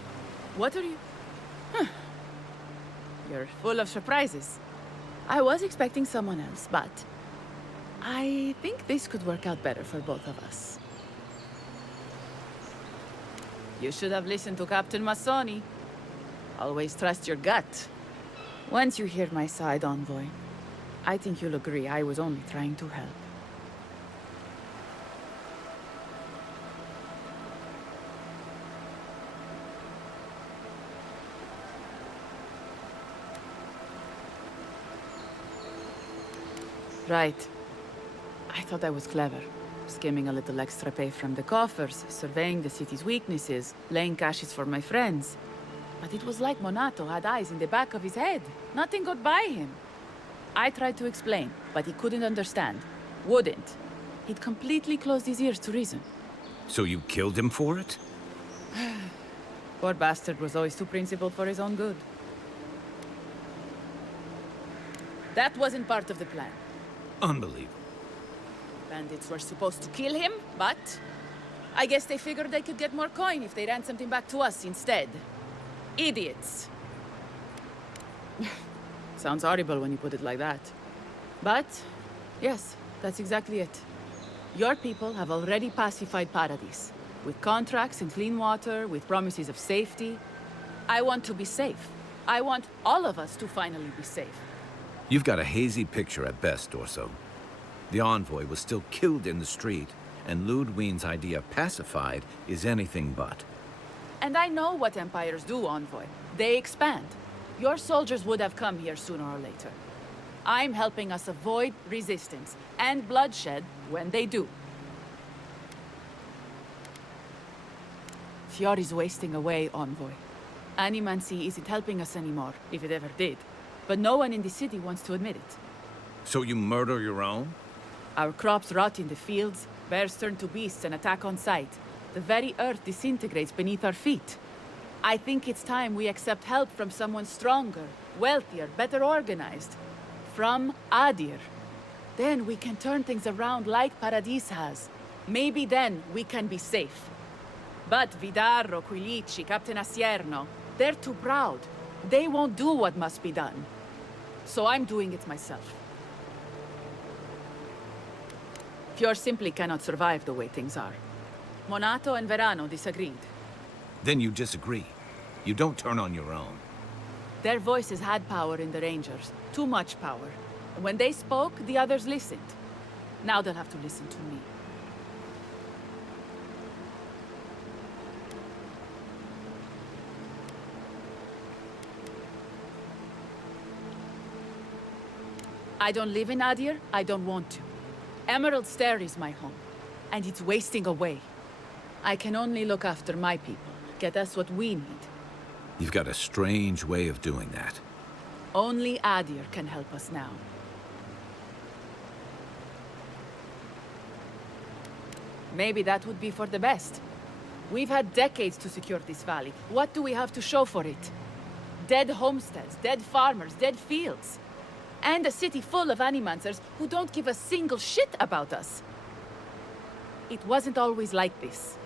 What are you... Huh. You're full of surprises. I was expecting someone else, but... I think this could work out better for both of us. You should have listened to Captain Massoni. Always trust your gut. Once you hear my side, Envoy, I think you'll agree I was only trying to help. Right. I thought I was clever. Skimming a little extra pay from the coffers, surveying the city's weaknesses, laying caches for my friends. But it was like Monato had eyes in the back of his head. Nothing got by him. I tried to explain, but he couldn't understand. Wouldn't. He'd completely closed his ears to reason. So you killed him for it? Poor bastard was always too principled for his own good. That wasn't part of the plan. Unbelievable. Bandits were supposed to kill him, but... I guess they figured they could get more coin if they ransomed him back to us instead. Idiots. Sounds horrible when you put it like that. But, yes, that's exactly it. Your people have already pacified Paradise. With contracts and clean water, with promises of safety. I want to be safe. I want all of us to finally be safe. You've got a hazy picture at best, Dorso. The envoy was still killed in the street, and Ludwine's idea of pacified is anything but. And I know what empires do, Envoy. They expand. Your soldiers would have come here sooner or later. I'm helping us avoid resistance and bloodshed when they do. Fiori's wasting away, Envoy. Animancy isn't helping us anymore, if it ever did. But no one in the city wants to admit it. So you murder your own? Our crops rot in the fields, bears turn to beasts and attack on sight. The very earth disintegrates beneath our feet. I think it's time we accept help from someone stronger, wealthier, better organized. From Adir. Then we can turn things around like Paradis has. Maybe then we can be safe. But Vidarro, Quilici, Captain Asierno, they're too proud. They won't do what must be done. So I'm doing it myself. Fior simply cannot survive the way things are. Monato and Verano disagreed. Then you disagree. You don't turn on your own. Their voices had power in the Rangers. Too much power. And when they spoke, the others listened. Now they'll have to listen to me. I don't live in Adir. I don't want to. Emerald Stair is my home, and it's wasting away. I can only look after my people, get us what we need. You've got a strange way of doing that. Only Adir can help us now. Maybe that would be for the best. We've had decades to secure this valley. What do we have to show for it? Dead homesteads, dead farmers, dead fields. And a city full of animancers who don't give a single shit about us. It wasn't always like this.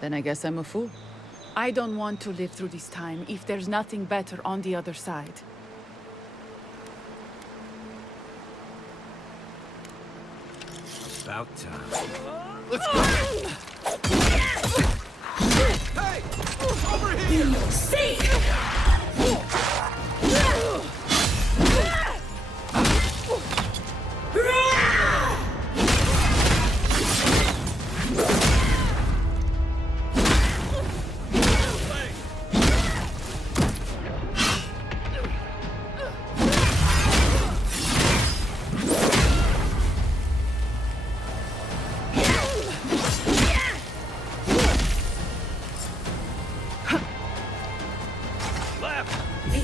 Then I guess I'm a fool. I don't want to live through this time if there's nothing better on the other side. About time. Let's go! Hey! Over here! Be safe! Be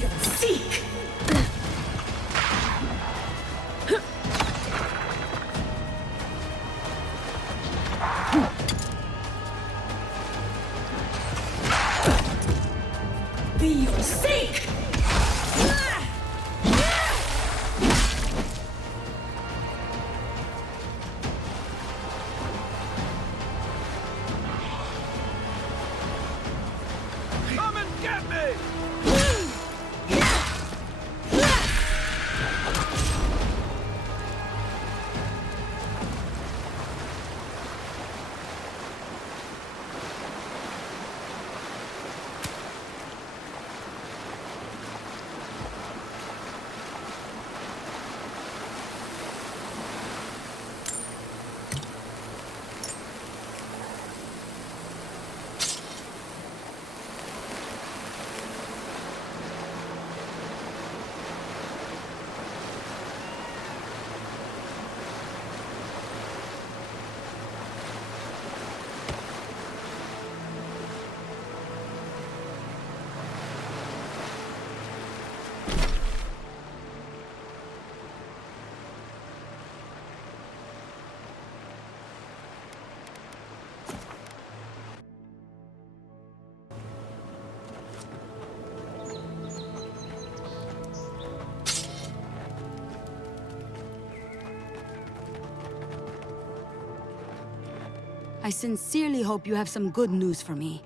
I sincerely hope you have some good news for me.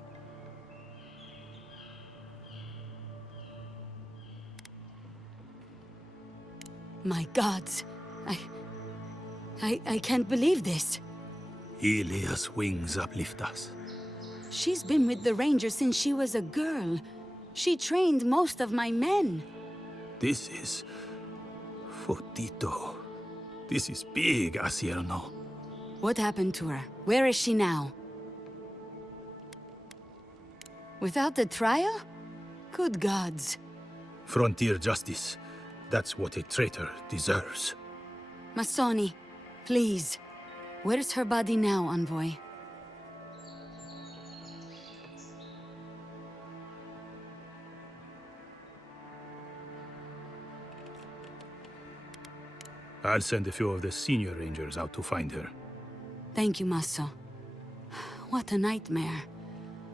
My gods, I can't believe this. Ilia's wings uplift us. She's been with the Rangers since she was a girl. She trained most of my men. This is... Fotito. This is big, Asierno. What happened to her? Where is she now? Without the trial? Good gods. Frontier justice. That's what a traitor deserves. Masoni, please. Where's her body now, Envoy? I'll send a few of the senior rangers out to find her. Thank you, Masso. What a nightmare.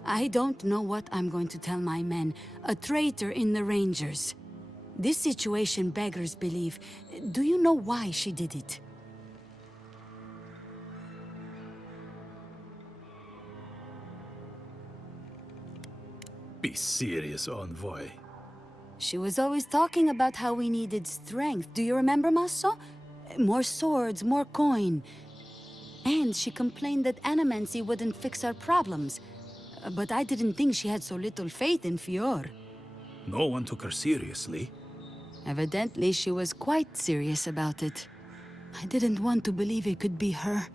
I don't know what I'm going to tell my men. A traitor in the Rangers. This situation beggars belief. Do you know why she did it? Be serious, Envoy. She was always talking about how we needed strength. Do you remember, Masso? More swords, more coin. And she complained that animancy wouldn't fix our problems. But I didn't think she had so little faith in Fior. No one took her seriously. Evidently, she was quite serious about it. I didn't want to believe it could be her.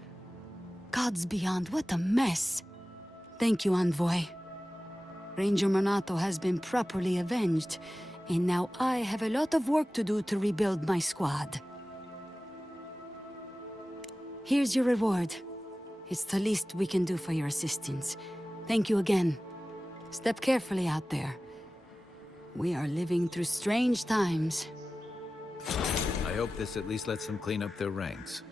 Gods beyond, what a mess. Thank you, Envoy. Ranger Monato has been properly avenged, and now I have a lot of work to do to rebuild my squad. Here's your reward. It's the least we can do for your assistance. Thank you again. Step carefully out there. We are living through strange times. I hope this at least lets them clean up their ranks.